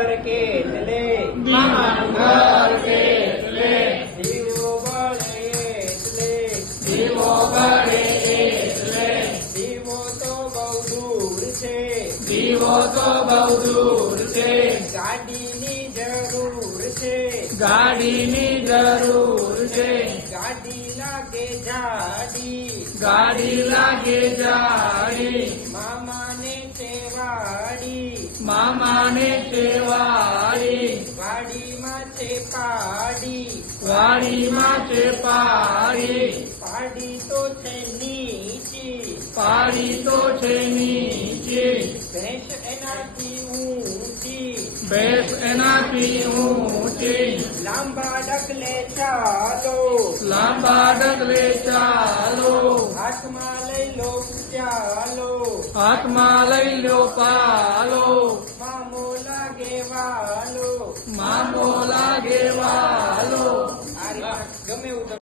ઘર કેટલે મામાનું ઘર કેટલે દીવો બળે એટલે દીવો બળે એટલે દીવો તો બહુ દૂર છે દીવો તો બહુ દૂર છે ગાડીની જરૂર છે ગાડીની જરૂર છે ગાડી લાગે જાડી ગાડી લાગે જાડી મામાને તે વાડી મામાને તે વાડી વાડીમાં છે પાડી વાડીમાં છે પાડી પાડી તો છે નીચી પાડી તો છે નીચી ભેંસ એનાથી ઊંચી ભેંસ એનાથી ઊંચી લાંબા ડગલે ચાલો લાંબા ડગલે ચાલો હાથમાં લઈ લો ચાલો હાથમાં લઈ લો પાલો મામો લાગે વાલો મામો લાગે વાલો આ રીતના ગમે એવું